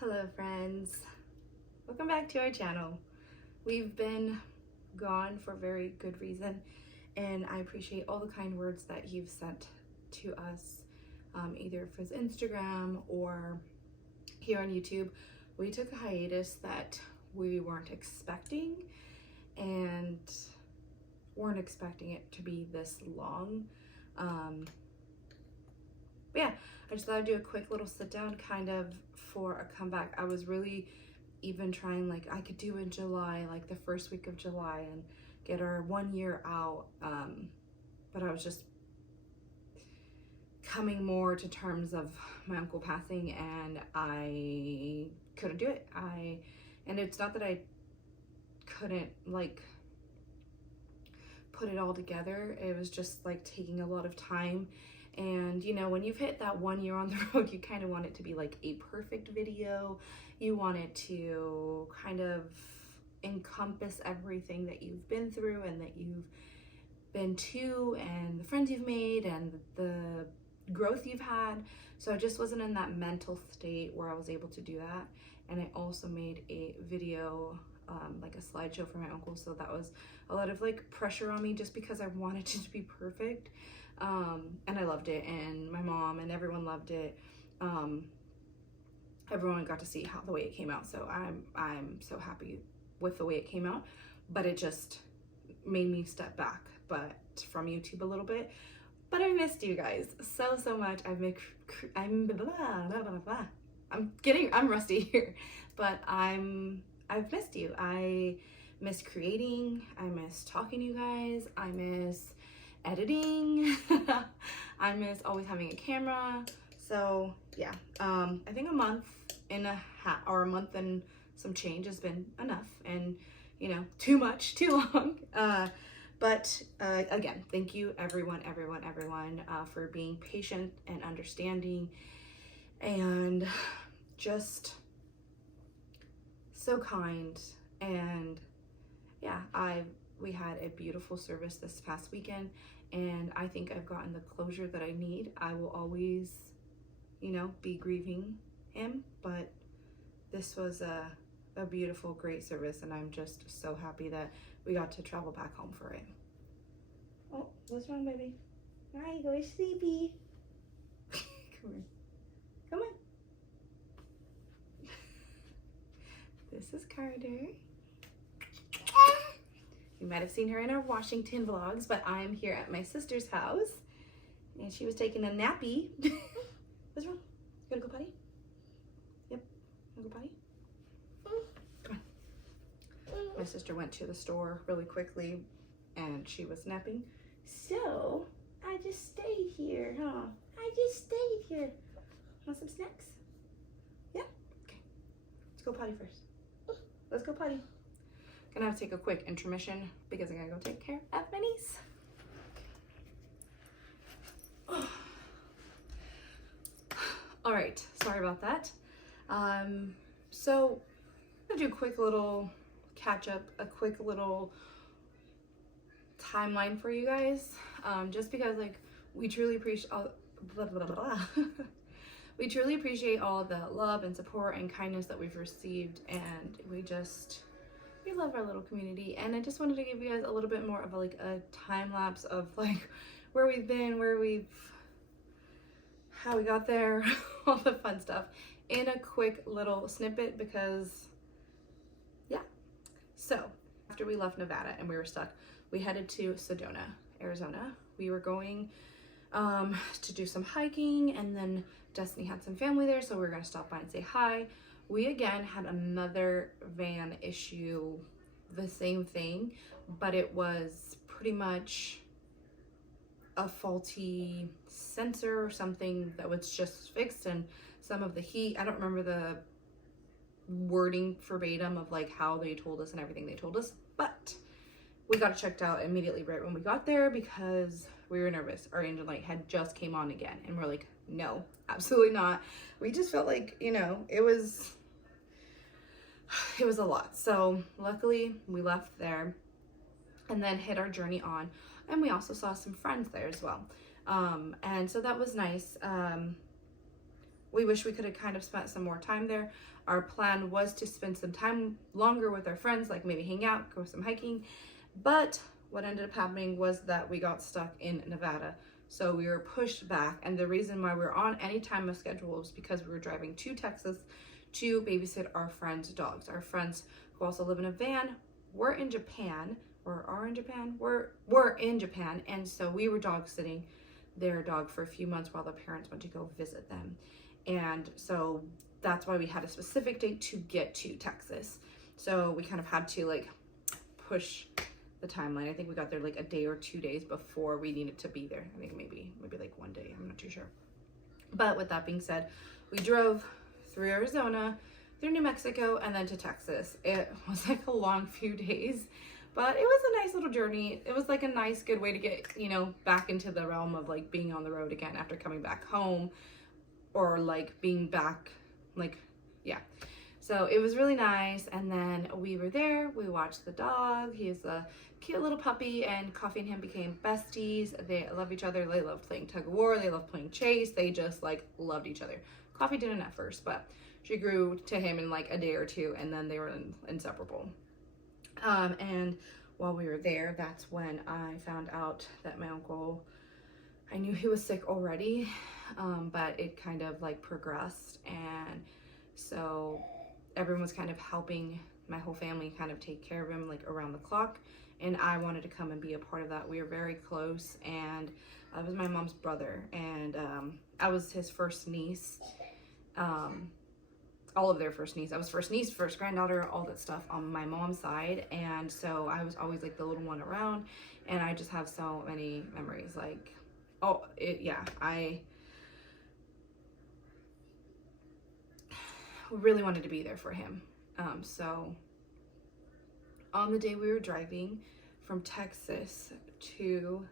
Hello friends, welcome back to our channel. We've been gone for very good reason, and I appreciate all the kind words that you've sent to us, either for Instagram or here on YouTube. We took a hiatus that we weren't expecting, and weren't expecting it to be this long. But yeah, I just thought I'd do a quick little sit down kind of for a comeback. I was really even trying, like, I could do in July, like the first week of July, and get our 1 year out. But I was just coming more to terms of my uncle passing, and I couldn't do it. And it's not that I couldn't like put it all together. It was just like taking a lot of time. And you know, when you've hit that 1 year on the road, you kind of want it to be like a perfect video. You want it to kind of encompass everything that you've been through and that you've been to, and the friends you've made and the growth you've had. So I just wasn't in that mental state where I was able to do that. And I also made a video, like a slideshow for my uncle, so that was a lot of like pressure on me just because I wanted it to be perfect. And I loved it, and my mom and everyone loved it. Everyone got to see how the way it came out, so I'm so happy with the way it came out. But it just made me step back from YouTube a little bit. But I missed you guys so much. I'm rusty here, but I've missed you. I miss creating. I miss talking to you guys. I miss editing. I miss always having a camera. So yeah, I think a month and a month and some change has been enough, and you know, too much, too long. But again, thank you everyone for being patient and understanding, and just so kind. And yeah, we had a beautiful service this past weekend, and I think I've gotten the closure that I need. I will always, you know, be grieving him, but this was a beautiful, great service, and I'm just so happy that we got to travel back home for it. Oh, what's wrong, baby? Hi, go sleepy. Come on. Come on. This is Carter. You might have seen her in our Washington vlogs, but I'm here at my sister's house, and she was taking a nappy. What's wrong? You gotta go potty? Yep. You wanna go potty? Come on. My sister went to the store really quickly, and she was napping. So I just stayed here, huh? I just stayed here. Want some snacks? Yeah? Okay. Let's go potty first. Let's go potty. Gonna have to take a quick intermission because I gotta go take care of my niece. All right, sorry about that. So I'm gonna do a quick little catch up, a quick little timeline for you guys, just because like we truly appreciate all we truly appreciate all the love and support and kindness that we've received, and we love our little community. And I just wanted to give you guys a little bit more of a time lapse of like where we've been, how we got there, all the fun stuff in a quick little snippet, because yeah. So after we left Nevada and we were stuck, we headed to Sedona, Arizona. We were going to do some hiking, and then Destiny had some family there, so we were gonna stop by and say hi. We again had another van issue, the same thing, but it was pretty much a faulty sensor or something that was just fixed, and some of the heat, I don't remember the wording verbatim of like how they told us and everything they told us, but we got it checked out immediately right when we got there because we were nervous. Our engine light had just came on again, and we're like, no, absolutely not. We just felt like, you know, it was a lot. So luckily we left there and then hit our journey on, and we also saw some friends there as well. And so that was nice. we wish we could have kind of spent some more time there. Our plan was to spend some time longer with our friends, like maybe hang out, go some hiking. But what ended up happening was that we got stuck in Nevada. So we were pushed back. And the reason why we were on any time of schedule was because we were driving to Texas to babysit our friends' dogs. Our friends who also live in a van were in Japan, or are in Japan, were in Japan. And so we were dog sitting their dog for a few months while the parents went to go visit them. And so that's why we had a specific date to get to Texas. So we kind of had to like push the timeline. I think we got there like a day or 2 days before we needed to be there. I think maybe like 1 day, I'm not too sure. But with that being said, we drove through Arizona, through New Mexico, and then to Texas. It was like a long few days, but it was a nice little journey. It was like a nice, good way to get, you know, back into the realm of like being on the road again after coming back home, or like being back, like, yeah. So it was really nice. And then we were there, we watched the dog. He is a cute little puppy, and Coffee and him became besties. They love each other. They loved playing tug of war. They loved playing chase. They just like loved each other. Coffee didn't at first, but she grew to him in like a day or two, and then they were inseparable. And while we were there, that's when I found out that my uncle, I knew he was sick already, but it kind of like progressed. And so everyone was kind of helping my whole family kind of take care of him like around the clock. And I wanted to come and be a part of that. We were very close, and I was my mom's brother, and I was his first niece. All of their first niece. I was first niece, first granddaughter, all that stuff on my mom's side. And so I was always like the little one around, and I just have so many memories. Like, I really wanted to be there for him. So on the day we were driving from Texas to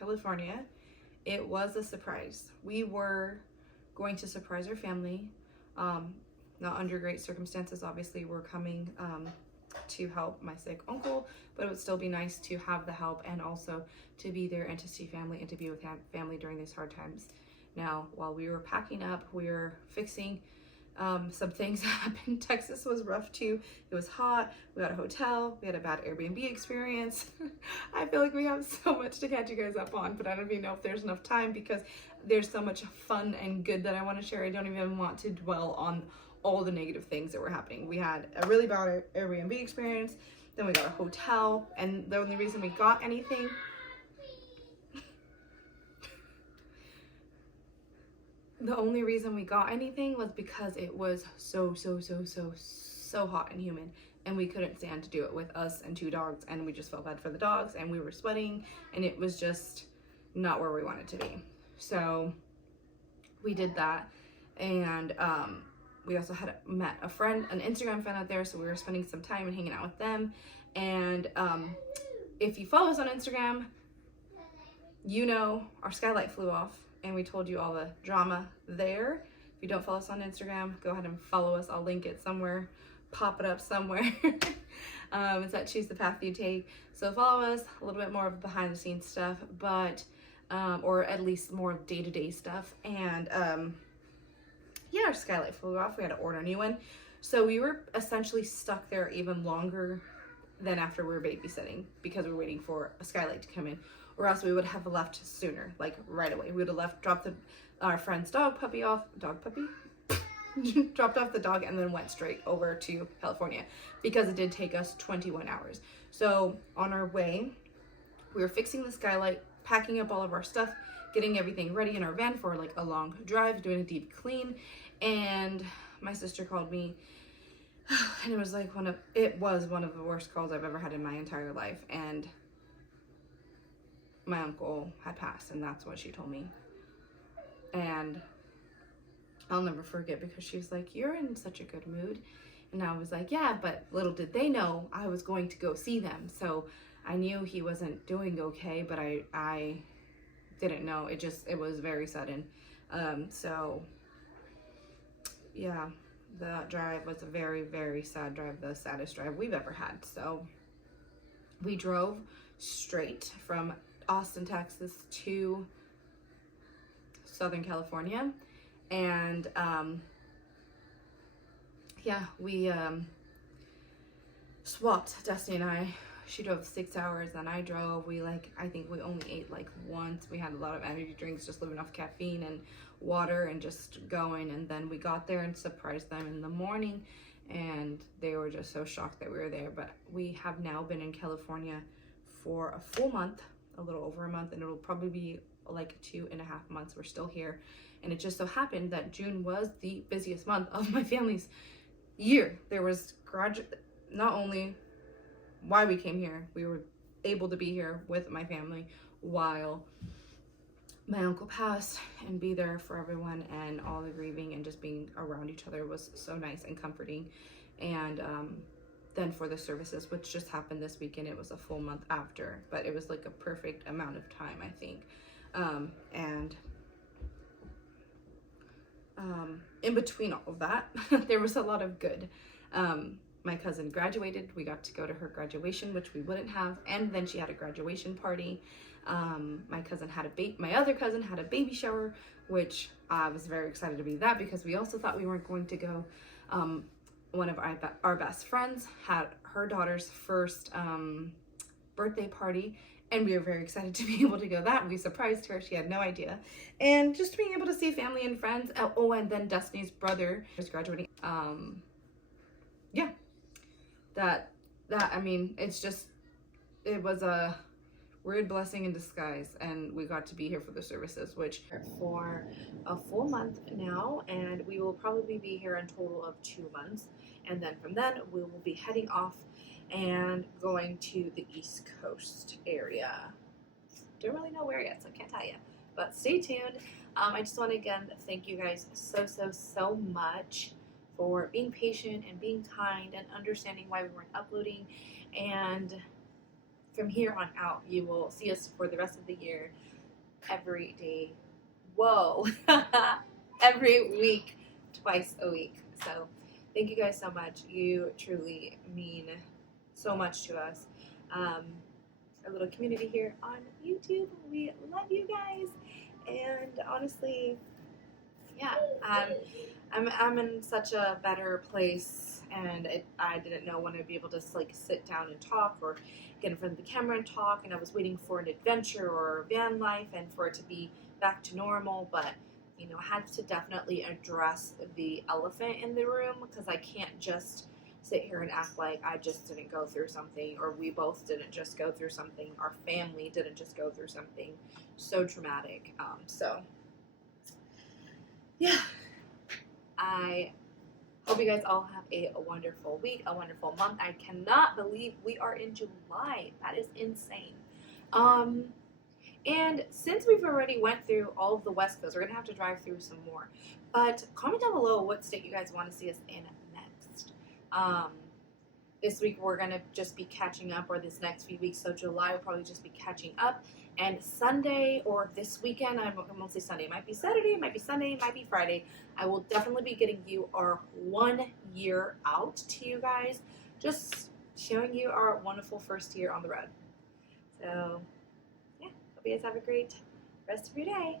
California, it was a surprise. We were going to surprise our family. Not under great circumstances. Obviously, we're coming to help my sick uncle, but it would still be nice to have the help and also to be there and to see family and to be with family during these hard times. Now, while we were packing up, we were fixing some things that happened. Texas was rough too. It was hot. We got a hotel. We had a bad Airbnb experience. I feel like we have so much to catch you guys up on, but I don't even know if there's enough time because there's so much fun and good that I want to share. I don't even want to dwell on all the negative things that were happening. We had a really bad Airbnb experience. Then we got a hotel, and the only reason we got anything was because it was so hot and humid, and we couldn't stand to do it with us and 2 dogs, and we just felt bad for the dogs, and we were sweating, and it was just not where we wanted to be. So we did that, and we also had met a friend, an Instagram friend out there, so we were spending some time and hanging out with them. And if you follow us on Instagram, you know our skylight flew off, and we told you all the drama there. If you don't follow us on Instagram, go ahead and follow us. I'll link it somewhere, pop it up somewhere. It's at Choose the Path You Take. So follow us, a little bit more of behind the scenes stuff, but or at least more day-to-day stuff. And yeah, our skylight flew off. We had to order a new one. So we were essentially stuck there even longer than after we were babysitting because we were waiting for a skylight to come in, or else we would have left sooner, like right away. We would have dropped our friend's dropped off the dog, and then went straight over to California because it did take us 21 hours. So on our way, we were fixing the skylight, packing up all of our stuff, getting everything ready in our van for like a long drive, doing a deep clean. And my sister called me, and it was one of the worst calls I've ever had in my entire life. And my uncle had passed, and that's what she told me. And I'll never forget, because she was like, "You're in such a good mood." And I was like, "Yeah," but little did they know I was going to go see them. So I knew he wasn't doing okay, but I didn't know. It was very sudden. So yeah, that drive was a very, very sad drive, the saddest drive we've ever had. So we drove straight from Austin, Texas to Southern California, And yeah, we swapped. Destiny and I, she drove 6 hours and I drove. I think we only ate like once. We had a lot of energy drinks, just living off caffeine and water and just going. And then we got there and surprised them in the morning, and they were just so shocked that we were there. But we have now been in California for a full month, a little over a month, and it'll probably be like 2.5 months. We're still here. And it just so happened that June was the busiest month of my family's year. There was not only why we came here, we were able to be here with my family while my uncle passed, and be there for everyone, and all the grieving and just being around each other was so nice and comforting. And then for the services, which just happened this weekend, it was a full month after, but it was like a perfect amount of time, I think. And in between all of that, there was a lot of good. My cousin graduated. We got to go to her graduation, which we wouldn't have. And then she had a graduation party. My other cousin had a baby shower, which I was very excited to be that, because we also thought we weren't going to go. One of our best friends had her daughter's first birthday party, and we were very excited to be able to go that. We surprised her. She had no idea. And just being able to see family and friends. Oh, and then Destiny's brother was graduating. Yeah. I mean, it was a weird blessing in disguise, and we got to be here for the services, which for a full month now, and we will probably be here in total of 2 months. And then from then, we will be heading off and going to the East Coast area. Don't really know where yet, so I can't tell you, but stay tuned. I just want to again thank you guys so much for being patient and being kind and understanding why we weren't uploading. And from here on out, you will see us for the rest of the year every day. Whoa. Every week, twice a week. So thank you guys so much. You truly mean so much to us. Our little community here on YouTube. We love you guys. And honestly, yeah, I'm in such a better place, and I didn't know when I'd be able to sit down and talk, or get in front of the camera and talk, and I was waiting for an adventure or van life and for it to be back to normal. But I had to definitely address the elephant in the room, because I can't just sit here and act like I just didn't go through something, or we both didn't just go through something, our family didn't just go through something so traumatic. So yeah, I hope you guys all have a wonderful week, a wonderful month. I cannot believe we are in July. That is insane. And since we've already went through all of the West Coast, we're going to have to drive through some more. But comment down below what state you guys want to see us in next. This week we're going to just be catching up, or this next few weeks. So July will probably just be catching up. And Sunday, or this weekend, I won't say Sunday. It might be Saturday, it might be Sunday, it might be Friday. I will definitely be getting you our 1 year out to you guys. Just showing you our wonderful first year on the road. So, yeah. Hope you guys have a great rest of your day.